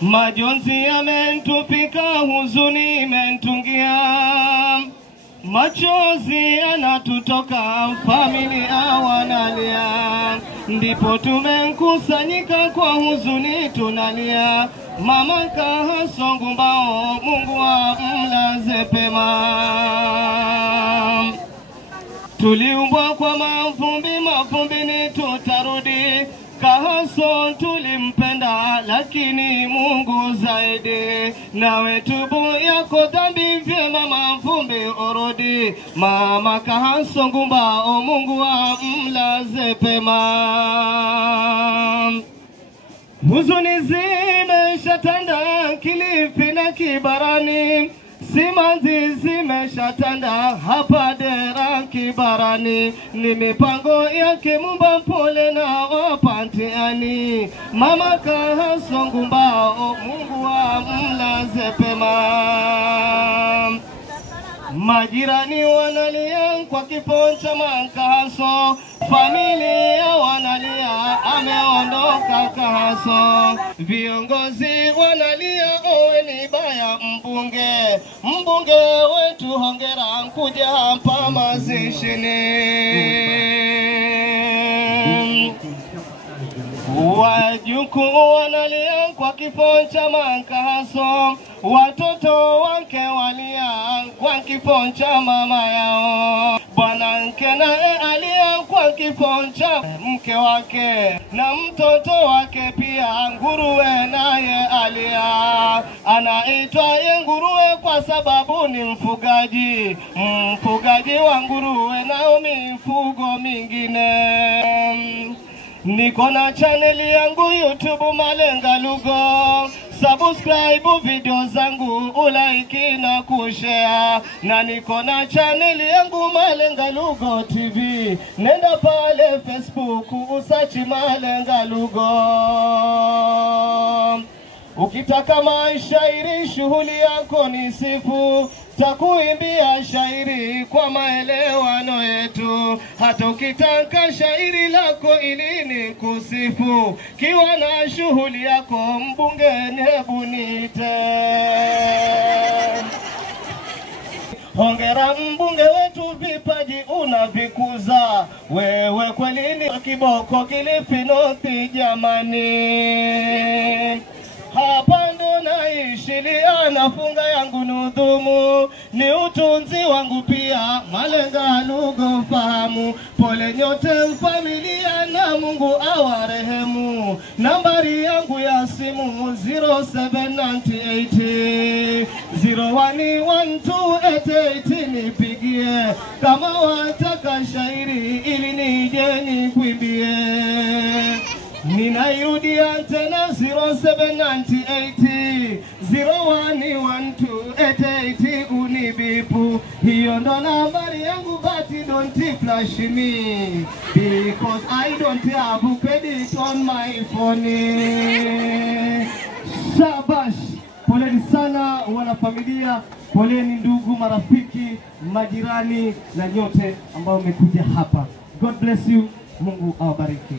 Majonzi yamentupika, huzuni imentungia, machozi yanatutoka, familia wanalia, ndipo tumekusanyika kwa huzuni tunalia. Mama Kahaso Ngumbao, Mungu amlaze pema. Tuliumbwa kwa mavumbi, mavumbini tutarudi. Kahaso tulimpenda, lakini Mungu zaidi. Nawe tubu yako dhambi, vyema mavumbi urudi. Mama Kahaso Ngumbao, Mungu amlaze pema. Huzuni zimeshatanda Kilifi na Kibarani, simanzi zimeshatanda hapa Dera Kibarani. Ni mipango yake Mumba Pole na Wapantiani. Mama Kahaso Ngumbao, Mungu amlaze pema. Majirani wanalia kwa kifo cha Mama Kahaso, familia wanalia ameondoka Kahaso. Viongozi wanalia oweni baya mbunge wetu hongera kuja hapa mazishini. Wajukuu wanalia kwa kifo cha Mama Kahaso, watoto wake walia kwa kifo cha mama yao. Bwana nke naye alia kwa kifo cha mke wake, na mtoto wake pia nguruwe naye alia. Anaitwa ye nguruwe kwa sababu ni mfugaji wa nguruwe na mifugo mingine. Niko na channel yangu YouTube Malenga Lugo, subscribe video zangu, ulike na kushare. Na niko na channel yangu Malenga Lugo TV, nenda pale Facebook usearch Malenga Lugo. Ukitaka mashairi shughuli yako ni sifu, takuimbia shairi kwa maelewano yetu. Hata ukitaka shairi lako ili ni kusifu, kiwa na shughuli yako mbungeni hebu niite. Hongera mbunge wetu, vipaji unavikuza wewe kweli ni kiboko Kilifi North jamani. Hapa ndo naishilia, nafunga yangu nudhumu, ni utunzi wangu pia Malenga Lugo fahamu. Pole nyote familia na Mungu awarehemu. Nambari yangu ya simu 0798 011288 nipigie. Kama wataka shairi ili nije nikuimbie. Ninairudia tena 0798 011288 unibipu. Hiyo ndo nambari yangu, but don't flash me because I don't have credit on my phone. Shabash. Poleni sana wanafamilia, poleni ndugu, marafiki, majirani na nyote ambao mmekuja hapa. God bless you. Mungu awabariki.